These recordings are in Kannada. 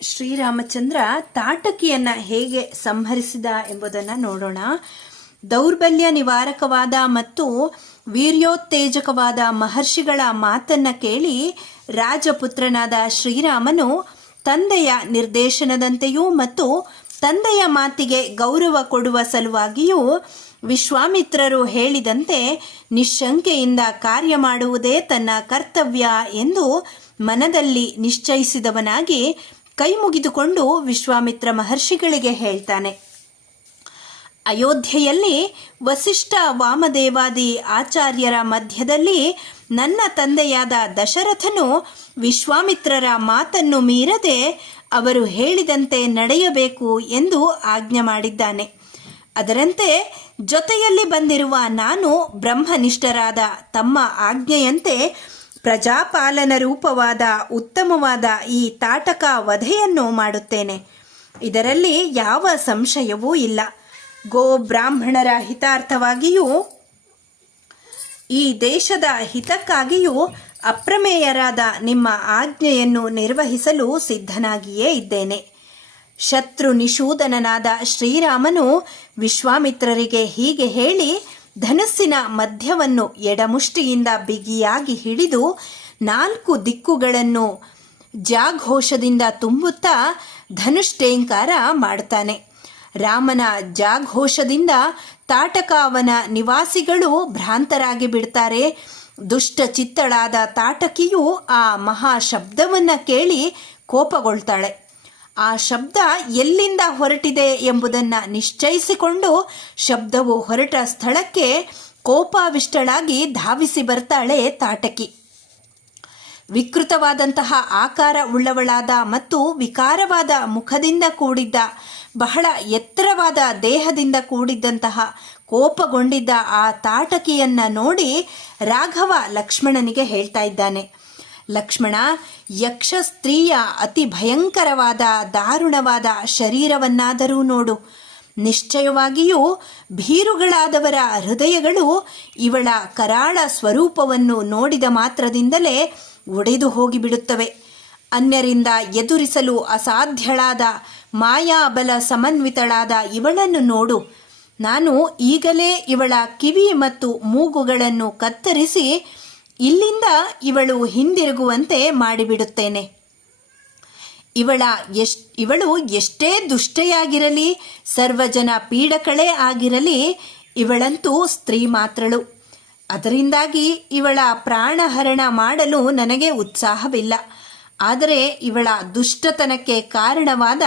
ಶ್ರೀರಾಮಚಂದ್ರ ತಾಟಕಿಯನ್ನ ಹೇಗೆ ಸಂಹರಿಸಿದ ಎಂಬುದನ್ನು ನೋಡೋಣ. ದೌರ್ಬಲ್ಯ ನಿವಾರಕವಾದ ಮತ್ತು ವೀರ್ಯೋತ್ತೇಜಕವಾದ ಮಹರ್ಷಿಗಳ ಮಾತನ್ನ ಕೇಳಿ ರಾಜಪುತ್ರನಾದ ಶ್ರೀರಾಮನು ತಂದೆಯ ನಿರ್ದೇಶನದಂತೆಯೂ ಮತ್ತು ತಂದೆಯ ಮಾತಿಗೆ ಗೌರವ ಕೊಡುವ ಸಲುವಾಗಿಯೂ ವಿಶ್ವಾಮಿತ್ರರು ಹೇಳಿದಂತೆ ನಿಶ್ಶಂಕೆಯಿಂದ ಕಾರ್ಯ ಮಾಡುವುದೇ ತನ್ನ ಕರ್ತವ್ಯ ಎಂದು ಮನದಲ್ಲಿ ನಿಶ್ಚಯಿಸಿದವನಾಗಿ ಕೈ ಮುಗಿದುಕೊಂಡು ವಿಶ್ವಾಮಿತ್ರ ಮಹರ್ಷಿಗಳಿಗೆ ಹೇಳ್ತಾನೆ. ಅಯೋಧ್ಯೆಯಲ್ಲಿ ವಸಿಷ್ಠ ವಾಮದೇವಾದಿ ಆಚಾರ್ಯರ ಮಧ್ಯದಲ್ಲಿ ನನ್ನ ತಂದೆಯಾದ ದಶರಥನು ವಿಶ್ವಾಮಿತ್ರರ ಮಾತನ್ನು ಮೀರದೆ ಅವರು ಹೇಳಿದಂತೆ ನಡೆಯಬೇಕು ಎಂದು ಆಜ್ಞೆ ಮಾಡಿದ್ದಾನೆ. ಅದರಂತೆ ಜೊತೆಯಲ್ಲಿ ಬಂದಿರುವ ನಾನು ಬ್ರಹ್ಮನಿಷ್ಠರಾದ ತಮ್ಮ ಆಜ್ಞೆಯಂತೆ ಪ್ರಜಾಪಾಲನ ರೂಪವಾದ ಉತ್ತಮವಾದ ಈ ತಾಟಕ ವಧೆಯನ್ನು ಮಾಡುತ್ತೇನೆ. ಇದರಲ್ಲಿ ಯಾವ ಸಂಶಯವೂ ಇಲ್ಲ. ಗೋ ಬ್ರಾಹ್ಮಣರ ಹಿತಾರ್ಥವಾಗಿಯೂ ಈ ದೇಶದ ಹಿತಕ್ಕಾಗಿಯೂ ಅಪ್ರಮೇಯರಾದ ನಿಮ್ಮ ಆಜ್ಞೆಯನ್ನು ನಿರ್ವಹಿಸಲು ಸಿದ್ಧನಾಗಿಯೇ ಇದ್ದೇನೆ. ಶತ್ರು ನಿಷೂದನನಾದ ಶ್ರೀರಾಮನು ವಿಶ್ವಾಮಿತ್ರರಿಗೆ ಹೀಗೆ ಹೇಳಿ ಧನುಸ್ಸಿನ ಮಧ್ಯವನ್ನು ಎಡಮುಷ್ಟಿಯಿಂದ ಬಿಗಿಯಾಗಿ ಹಿಡಿದು 4 ದಿಕ್ಕುಗಳನ್ನು ಜಾಘೋಷದಿಂದ ತುಂಬುತ್ತಾ ಧನುಷ್ಟೇಂಕಾರ ಮಾಡ್ತಾನೆ. ರಾಮನ ಜಾಘೋಷದಿಂದ ತಾಟಕಾವನ ನಿವಾಸಿಗಳು ಭ್ರಾಂತರಾಗಿ ಬಿಡ್ತಾರೆ. ದುಷ್ಟ ಚಿತ್ತಳಾದ ತಾಟಕಿಯು ಆ ಮಹಾ ಶಬ್ದವನ್ನು ಕೇಳಿ ಕೋಪಗೊಳ್ತಾಳೆ. ಆ ಶಬ್ದ ಎಲ್ಲಿಂದ ಹೊರಟಿದೆ ಎಂಬುದನ್ನು ನಿಶ್ಚಯಿಸಿಕೊಂಡು ಶಬ್ದವು ಹೊರಟ ಸ್ಥಳಕ್ಕೆ ಕೋಪಾವಿಷ್ಟಳಾಗಿ ಧಾವಿಸಿ ಬರ್ತಾಳೆ ತಾಟಕಿ. ವಿಕೃತವಾದಂತಹ ಆಕಾರ ಉಳ್ಳವಳಾದ ಮತ್ತು ವಿಕಾರವಾದ ಮುಖದಿಂದ ಕೂಡಿದ್ದ, ಬಹಳ ಎತ್ತರವಾದ ದೇಹದಿಂದ ಕೂಡಿದ್ದಂತಹ ಕೋಪಗೊಂಡಿದ್ದ ಆ ತಾಟಕಿಯನ್ನ ನೋಡಿ ರಾಘವ ಲಕ್ಷ್ಮಣನಿಗೆ ಹೇಳ್ತಾ ಇದ್ದಾನೆ, ಲಕ್ಷ್ಮಣ, ಯಕ್ಷ ಸ್ತ್ರೀಯ ಅತಿ ಭಯಂಕರವಾದ ದಾರುಣವಾದ ಶರೀರವನ್ನಾದರೂ ನೋಡು. ನಿಶ್ಚಯವಾಗಿಯೂ ಭೀರುಗಳಾದವರ ಹೃದಯಗಳು ಇವಳ ಕರಾಳ ಸ್ವರೂಪವನ್ನು ನೋಡಿದ ಮಾತ್ರದಿಂದಲೇ ಒಡೆದು ಹೋಗಿಬಿಡುತ್ತವೆ. ಅನ್ಯರಿಂದ ಎದುರಿಸಲು ಅಸಾಧ್ಯಳಾದ ಮಾಯಾಬಲ ಸಮನ್ವಿತಳಾದ ಇವಳನ್ನು ನೋಡು. ನಾನು ಈಗಲೇ ಇವಳ ಕಿವಿ ಮತ್ತು ಮೂಗುಗಳನ್ನು ಕತ್ತರಿಸಿ ಇಲ್ಲಿಂದ ಇವಳು ಹಿಂದಿರುಗುವಂತೆ ಮಾಡಿಬಿಡುತ್ತೇನೆ. ಇವಳು ಎಷ್ಟೇ ದುಷ್ಟೆಯಾಗಿರಲಿ, ಸರ್ವಜನ ಪೀಡಕಳೇ ಆಗಿರಲಿ, ಇವಳಂತೂ ಸ್ತ್ರೀ ಮಾತ್ರಳು. ಅದರಿಂದಾಗಿ ಇವಳ ಪ್ರಾಣಹರಣ ಮಾಡಲು ನನಗೆ ಉತ್ಸಾಹವಿಲ್ಲ. ಆದರೆ ಇವಳ ದುಷ್ಟತನಕ್ಕೆ ಕಾರಣವಾದ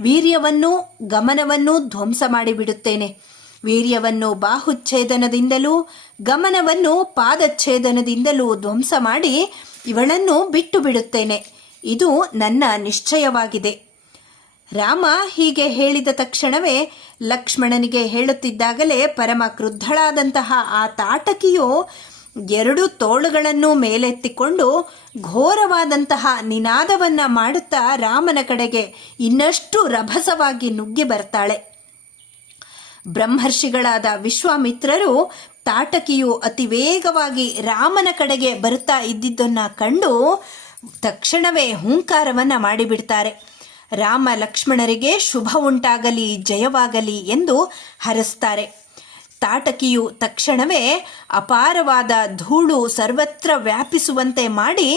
ವೀರ್ಯವನ್ನೂ ಗಮನವನ್ನೂ ಧ್ವಂಸ ಮಾಡಿಬಿಡುತ್ತೇನೆ. ವೀರ್ಯವನ್ನು ಬಾಹುಚ್ಛೇದನದಿಂದಲೂ ಗಮನವನ್ನು ಪಾದಚ್ಛೇದನದಿಂದಲೂ ಧ್ವಂಸ ಮಾಡಿ ಇವಳನ್ನು ಬಿಟ್ಟು ಬಿಡುತ್ತೇನೆ. ಇದು ನನ್ನ ನಿಶ್ಚಯವಾಗಿದೆ. ರಾಮ ಹೀಗೆ ಹೇಳಿದ ತಕ್ಷಣವೇ ಲಕ್ಷ್ಮಣನಿಗೆ ಹೇಳುತ್ತಿದ್ದಾಗಲೇ ಪರಮ ಕ್ರುದ್ಧಳಾದಂತಹ ಆ ತಾಟಕಿಯು 2 ತೋಳುಗಳನ್ನು ಮೇಲೆತ್ತಿಕೊಂಡು ಘೋರವಾದಂತಹ ನಿನಾದವನ್ನ ಮಾಡುತ್ತಾ ರಾಮನ ಕಡೆಗೆ ಇನ್ನಷ್ಟು ರಭಸವಾಗಿ ನುಗ್ಗಿ ಬರ್ತಾಳೆ. ಬ್ರಹ್ಮರ್ಷಿಗಳಾದ ವಿಶ್ವಾಮಿತ್ರರು ತಾಟಕಿಯು ಅತಿ ವೇಗವಾಗಿ ರಾಮನ ಕಡೆಗೆ ಬರುತ್ತಾ ಇದ್ದಿದ್ದನ್ನ ಕಂಡು ತಕ್ಷಣವೇ ಹುಂಕಾರವನ್ನ ಮಾಡಿಬಿಡ್ತಾರೆ. ರಾಮ ಲಕ್ಷ್ಮಣರಿಗೆ ಶುಭ ಉಂಟಾಗಲಿ, ಜಯವಾಗಲಿ ಎಂದು ಹರಸ್ತಾರೆ. ತಾಟಕಿಯು ತಕ್ಷಣವೇ ಅಪಾರವಾದ ಧೂಳು ಸರ್ವತ್ರ ವ್ಯಾಪಿಸುವಂತೆ ಮಾಡಿ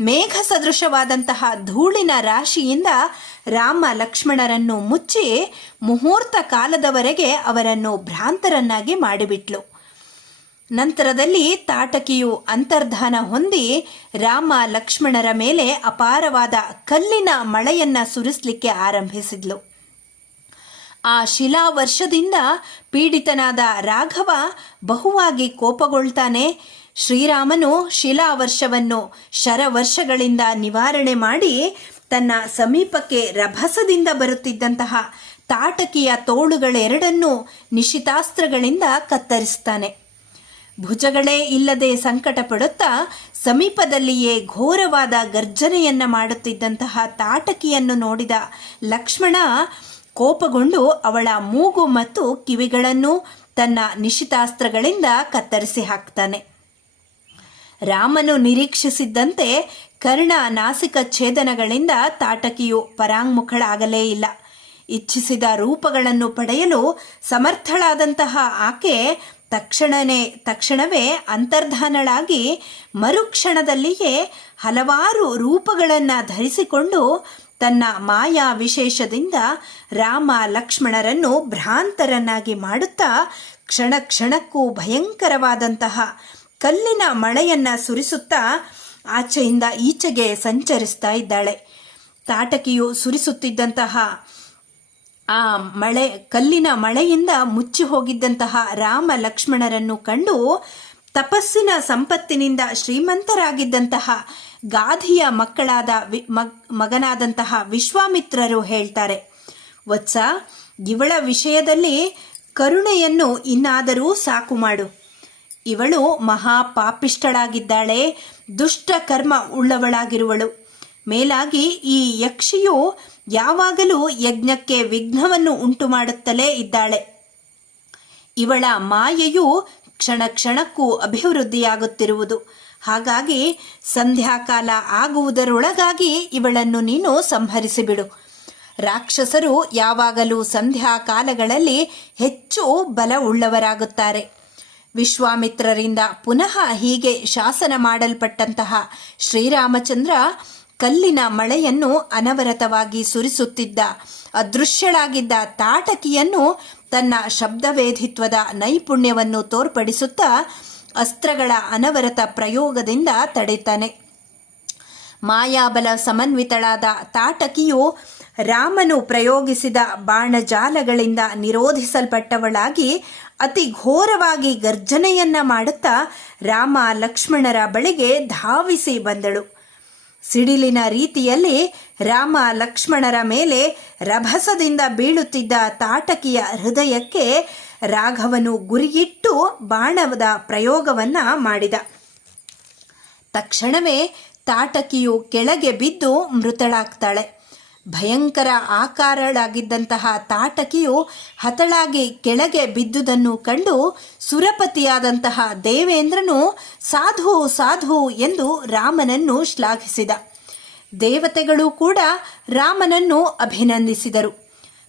ಮೇಘ ಸದೃಶವಾದಂತಹ ಧೂಳಿನ ರಾಶಿಯಿಂದ ರಾಮ ಲಕ್ಷ್ಮಣರನ್ನು ಮುಚ್ಚಿ ಮುಹೂರ್ತ ಕಾಲದವರೆಗೆ ಅವರನ್ನು ಭ್ರಾಂತರನ್ನಾಗಿ ಮಾಡಿಬಿಟ್ಲು. ನಂತರದಲ್ಲಿ ತಾಟಕಿಯು ಅಂತರ್ಧಾನ ಹೊಂದಿ ರಾಮ ಲಕ್ಷ್ಮಣರ ಮೇಲೆ ಅಪಾರವಾದ ಕಲ್ಲಿನ ಮಳೆಯನ್ನ ಸುರಿಸಲಿಕ್ಕೆ ಆರಂಭಿಸಿದ್ಲು. ಆ ಶಿಲಾವರ್ಷದಿಂದ ಪೀಡಿತನಾದ ರಾಘವ ಬಹುವಾಗಿ ಕೋಪಗೊಳ್ತಾನೆ. ಶ್ರೀರಾಮನು ಶಿಲಾವರ್ಷವನ್ನು ಶರವರ್ಷಗಳಿಂದ ನಿವಾರಣೆ ಮಾಡಿ ತನ್ನ ಸಮೀಪಕ್ಕೆ ರಭಸದಿಂದ ಬರುತ್ತಿದ್ದಂತಹ ತಾಟಕಿಯ ತೋಳುಗಳೆರಡನ್ನೂ ನಿಶಿತಾಸ್ತ್ರಗಳಿಂದ ಕತ್ತರಿಸ್ತಾನೆ. ಭುಜಗಳೇ ಇಲ್ಲದೆ ಸಂಕಟ ಪಡುತ್ತಾ ಸಮೀಪದಲ್ಲಿಯೇ ಘೋರವಾದ ಗರ್ಜನೆಯನ್ನ ಮಾಡುತ್ತಿದ್ದಂತಹ ತಾಟಕಿಯನ್ನು ನೋಡಿದ ಲಕ್ಷ್ಮಣ ಕೋಪಗೊಂಡು ಅವಳ ಮೂಗು ಮತ್ತು ಕಿವಿಗಳನ್ನು ತನ್ನ ನಿಶಿತಾಸ್ತ್ರಗಳಿಂದ ಕತ್ತರಿಸಿ ಹಾಕ್ತಾನೆ. ರಾಮನು ನಿರೀಕ್ಷಿಸಿದ್ದಂತೆ ಕರ್ಣ ನಾಸಿಕ ಛೇದನಗಳಿಂದ ತಾಟಕಿಯು ಪರಾಂಗುಖಳಾಗಲೇ ಇಲ್ಲ. ಇಚ್ಛಿಸಿದ ರೂಪಗಳನ್ನು ಪಡೆಯಲು ಸಮರ್ಥಳಾದಂತಹ ಆಕೆ ತಕ್ಷಣವೇ ಅಂತರ್ಧಾನಳಾಗಿ ಮರುಕ್ಷಣದಲ್ಲಿಯೇ ಹಲವಾರು ರೂಪಗಳನ್ನು ಧರಿಸಿಕೊಂಡು ತನ್ನ ಮಾಯಾ ವಿಶೇಷದಿಂದ ರಾಮ ಲಕ್ಷ್ಮಣರನ್ನು ಭ್ರಾಂತರನ್ನಾಗಿ ಮಾಡುತ್ತಾ ಕ್ಷಣ ಕ್ಷಣಕ್ಕೂ ಭಯಂಕರವಾದಂತಹ ಕಲ್ಲಿನ ಮಳೆಯನ್ನು ಸುರಿಸುತ್ತಾ ಆಚೆಯಿಂದ ಈಚೆಗೆ ಸಂಚರಿಸ್ತಾ ಇದ್ದಾಳೆ. ತಾಟಕಿಯು ಸುರಿಸುತ್ತಿದ್ದಂತಹ ಆ ಕಲ್ಲಿನ ಮಳೆಯಿಂದ ಮುಚ್ಚಿ ಹೋಗಿದ್ದಂತಹ ರಾಮ ಲಕ್ಷ್ಮಣರನ್ನು ಕಂಡು ತಪಸ್ಸಿನ ಸಂಪತ್ತಿನಿಂದ ಶ್ರೀಮಂತರಾಗಿದ್ದಂತಹ ಗಾಧಿಯ ಮಗನಾದಂತಹ ವಿಶ್ವಾಮಿತ್ರರು ಹೇಳ್ತಾರೆ, ವತ್ಸ, ಇವಳ ವಿಷಯದಲ್ಲಿ ಕರುಣೆಯನ್ನು ಇನ್ನಾದರೂ ಸಾಕು ಮಾಡು. ಇವಳು ಮಹಾಪಾಪಿಷ್ಟಳಾಗಿದ್ದಾಳೆ, ದುಷ್ಟ ಕರ್ಮ ಉಳ್ಳವಳಾಗಿರುವಳು. ಮೇಲಾಗಿ ಈ ಯಕ್ಷಿಯು ಯಾವಾಗಲೂ ಯಜ್ಞಕ್ಕೆ ವಿಘ್ನವನ್ನು ಉಂಟು ಮಾಡುತ್ತಲೇ ಇದ್ದಾಳೆ. ಇವಳ ಮಾಯೆಯು ಕ್ಷಣ ಕ್ಷಣಕ್ಕೂ ಅಭಿವೃದ್ಧಿಯಾಗುತ್ತಿರುವುದು. ಹಾಗಾಗಿ ಸಂಧ್ಯಾಕಾಲ ಆಗುವುದರೊಳಗಾಗಿ ಇವಳನ್ನು ನೀನು ಸಂಹರಿಸಿಬಿಡು. ರಾಕ್ಷಸರು ಯಾವಾಗಲೂ ಸಂಧ್ಯಾಕಾಲಗಳಲ್ಲಿ ಹೆಚ್ಚು ಬಲ ಉಳ್ಳವರಾಗುತ್ತಾರೆ. ವಿಶ್ವಾಮಿತ್ರರಿಂದ ಪುನಃ ಹೀಗೆ ಶಾಸನ ಮಾಡಲ್ಪಟ್ಟಂತಹ ಶ್ರೀರಾಮಚಂದ್ರ ಕಲ್ಲಿನ ಮಳೆಯನ್ನು ಅನವರತವಾಗಿ ಸುರಿಸುತ್ತಿದ್ದ ಅದೃಶ್ಯಳಾಗಿದ್ದ ತಾಟಕಿಯನ್ನು ತನ್ನ ಶಬ್ದವೇಧಿತ್ವದ ನೈಪುಣ್ಯವನ್ನು ತೋರ್ಪಡಿಸುತ್ತಾ ಅಸ್ತ್ರಗಳ ಅನವರತ ಪ್ರಯೋಗದಿಂದ ತಡೆತಾನೆ. ಮಾಯಾಬಲ ಸಮನ್ವಿತಳಾದ ತಾಟಕಿಯು ರಾಮನು ಪ್ರಯೋಗಿಸಿದ ಬಾಣಜಾಲಗಳಿಂದ ನಿರೋಧಿಸಲ್ಪಟ್ಟವಳಾಗಿ ಅತಿ ಘೋರವಾಗಿ ಗರ್ಜನೆಯನ್ನ ಮಾಡುತ್ತಾ ರಾಮ ಲಕ್ಷ್ಮಣರ ಬಳಿಗೆ ಧಾವಿಸಿ ಬಂದಳು. ಸಿಡಿಲಿನ ರೀತಿಯಲ್ಲಿ ರಾಮ ಲಕ್ಷ್ಮಣರ ಮೇಲೆ ರಭಸದಿಂದ ಬೀಳುತ್ತಿದ್ದ ತಾಟಕಿಯ ಹೃದಯಕ್ಕೆ ರಾಘವನು ಗುರಿಯಿಟ್ಟು ಬಾಣದ ಪ್ರಯೋಗವನ್ನ ಮಾಡಿದ. ತಕ್ಷಣವೇ ತಾಟಕಿಯು ಕೆಳಗೆ ಬಿದ್ದು ಮೃತಳಾಗ್ತಾಳೆ. ಭಯಂಕರ ಆಕಾರಳಾಗಿದ್ದಂತಹ ತಾಟಕಿಯು ಹತಳಾಗಿ ಕೆಳಗೆ ಬಿದ್ದುದನ್ನು ಕಂಡು ಸುರಪತಿಯಾದಂತಹ ದೇವೇಂದ್ರನು ಸಾಧು ಸಾಧು ಎಂದು ರಾಮನನ್ನು ಶ್ಲಾಘಿಸಿದ. ದೇವತೆಗಳು ಕೂಡ ರಾಮನನ್ನು ಅಭಿನಂದಿಸಿದರು.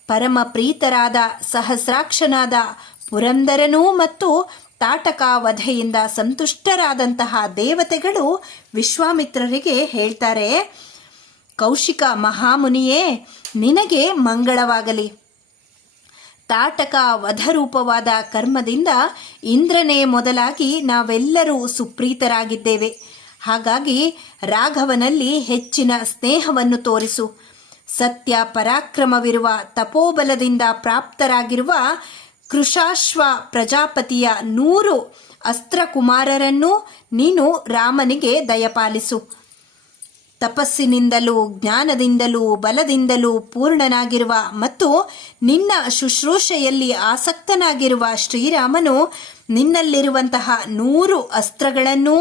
ಪರಮ ಪ್ರೀತರಾದ ಸಹಸ್ರಾಕ್ಷನಾದ ಪುರಂದರನೂ ಮತ್ತು ತಾಟಕ ವಧೆಯಿಂದ ಸಂತುಷ್ಟರಾದಂತಹ ದೇವತೆಗಳು ವಿಶ್ವಾಮಿತ್ರರಿಗೆ ಹೇಳ್ತಾರೆ, ಕೌಶಿಕ ಮಹಾಮುನಿಯೇ, ನಿನಗೆ ಮಂಗಳವಾಗಲಿ. ತಾಟಕ ವಧರೂಪವಾದ ಕರ್ಮದಿಂದ ಇಂದ್ರನೇ ಮೊದಲಾಗಿ ನಾವೆಲ್ಲರೂ ಸುಪ್ರೀತರಾಗಿದ್ದೇವೆ. ಹಾಗಾಗಿ ರಾಘವನಲ್ಲಿ ಹೆಚ್ಚಿನ ಸ್ನೇಹವನ್ನು ತೋರಿಸು. ಸತ್ಯ ಪರಾಕ್ರಮವಿರುವ ತಪೋಬಲದಿಂದ ಪ್ರಾಪ್ತರಾಗಿರುವ ಕೃಶಾಶ್ವ ಪ್ರಜಾಪತಿಯ 100 ಅಸ್ತ್ರಕುಮಾರರನ್ನು ನೀನು ರಾಮನಿಗೆ ದಯಪಾಲಿಸು. ತಪಸ್ಸಿನಿಂದಲೂ ಜ್ಞಾನದಿಂದಲೂ ಬಲದಿಂದಲೂ ಪೂರ್ಣನಾಗಿರುವ ಮತ್ತು ನಿನ್ನ ಶುಶ್ರೂಷೆಯಲ್ಲಿ ಆಸಕ್ತನಾಗಿರುವ ಶ್ರೀರಾಮನು ನಿನ್ನಲ್ಲಿರುವಂತಹ 100 ಅಸ್ತ್ರಗಳನ್ನೂ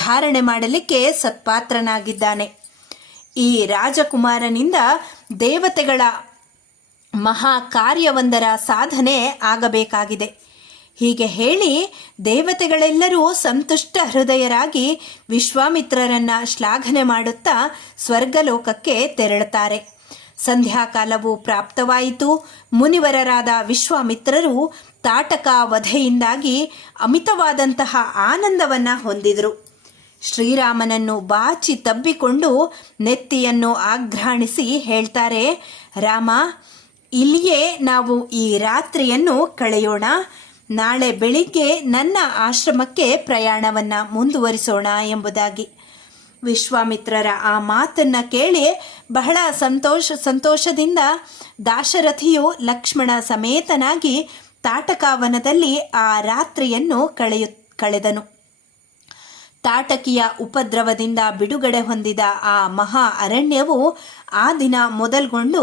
ಧಾರಣೆ ಮಾಡಲಿಕ್ಕೆ ಸತ್ಪಾತ್ರನಾಗಿದ್ದಾನೆ. ಈ ರಾಜಕುಮಾರನಿಂದ ದೇವತೆಗಳ ಮಹಾ ಕಾರ್ಯವೊಂದರ ಸಾಧನೆ ಆಗಬೇಕಾಗಿದೆ. ಹೀಗೆ ಹೇಳಿ ದೇವತೆಗಳೆಲ್ಲರೂ ಸಂತುಷ್ಟ ಹೃದಯರಾಗಿ ವಿಶ್ವಾಮಿತ್ರರನ್ನ ಶ್ಲಾಘನೆ ಮಾಡುತ್ತಾ ಸ್ವರ್ಗಲೋಕಕ್ಕೆ ತೆರಳುತ್ತಾರೆ. ಸಂಧ್ಯಾಕಾಲವು ಪ್ರಾಪ್ತವಾಯಿತು. ಮುನಿವರರಾದ ವಿಶ್ವಾಮಿತ್ರರು ತಾಟಕ ವಧೆಯಿಂದಾಗಿ ಅಮಿತವಾದಂತಹ ಆನಂದವನ್ನು ಹೊಂದಿದರು. ಶ್ರೀರಾಮನನ್ನು ಬಾಚಿ ತಬ್ಬಿಕೊಂಡು ನೆತ್ತಿಯನ್ನು ಆಘ್ರಾಣಿಸಿ ಹೇಳ್ತಾರೆ, ರಾಮ, ಇಲ್ಲಿಯೇ ನಾವು ಈ ರಾತ್ರಿಯನ್ನು ಕಳೆಯೋಣ. ನಾಳೆ ಬೆಳಿಗ್ಗೆ ನನ್ನ ಆಶ್ರಮಕ್ಕೆ ಪ್ರಯಾಣವನ್ನು ಮುಂದುವರಿಸೋಣ ಎಂಬುದಾಗಿ. ವಿಶ್ವಾಮಿತ್ರರ ಆ ಮಾತನ್ನು ಕೇಳಿ ಬಹಳ ಸಂತೋಷದಿಂದ ದಾಶರಥಿಯು ಲಕ್ಷ್ಮಣ ಸಮೇತನಾಗಿ ತಾಟಕಾವನದಲ್ಲಿ ಆ ರಾತ್ರಿಯನ್ನು ಕಳೆದನು. ತಾಟಕಿಯ ಉಪದ್ರವದಿಂದ ಬಿಡುಗಡೆ ಹೊಂದಿದ ಆ ಮಹಾ ಅರಣ್ಯವು ಆ ದಿನ ಮೊದಲ್ಗೊಂಡು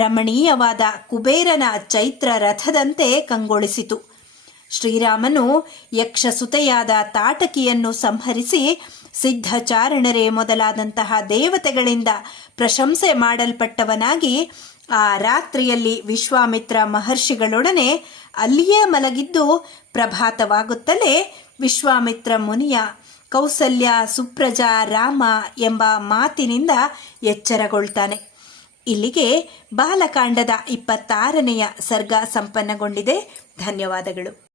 ರಮಣೀಯವಾದ ಕುಬೇರನ ಚೈತ್ರ ರಥದಂತೆ ಕಂಗೊಳಿಸಿತು. ಶ್ರೀರಾಮನು ಯಕ್ಷಸುತೆಯಾದ ತಾಟಕಿಯನ್ನು ಸಂಹರಿಸಿ ಸಿದ್ಧಚಾರಣರೇ ಮೊದಲಾದಂತಹ ದೇವತೆಗಳಿಂದ ಪ್ರಶಂಸೆ ಮಾಡಲ್ಪಟ್ಟವನಾಗಿ ಆ ರಾತ್ರಿಯಲ್ಲಿ ವಿಶ್ವಾಮಿತ್ರ ಮಹರ್ಷಿಗಳೊಡನೆ ಅಲ್ಲಿಯೇ ಮಲಗಿದ್ದು ಪ್ರಭಾತವಾಗುತ್ತಲೇ ವಿಶ್ವಾಮಿತ್ರ ಮುನಿಯ ಕೌಸಲ್ಯ ಸುಪ್ರಜಾ ರಾಮ ಎಂಬ ಮಾತಿನಿಂದ ಎಚ್ಚರಗೊಳ್ತಾನೆ. ಇಲ್ಲಿಗೆ ಬಾಲಕಾಂಡದ 26ನೆಯ ಸರ್ಗ ಸಂಪನ್ನಗೊಂಡಿದೆ. ಧನ್ಯವಾದಗಳು.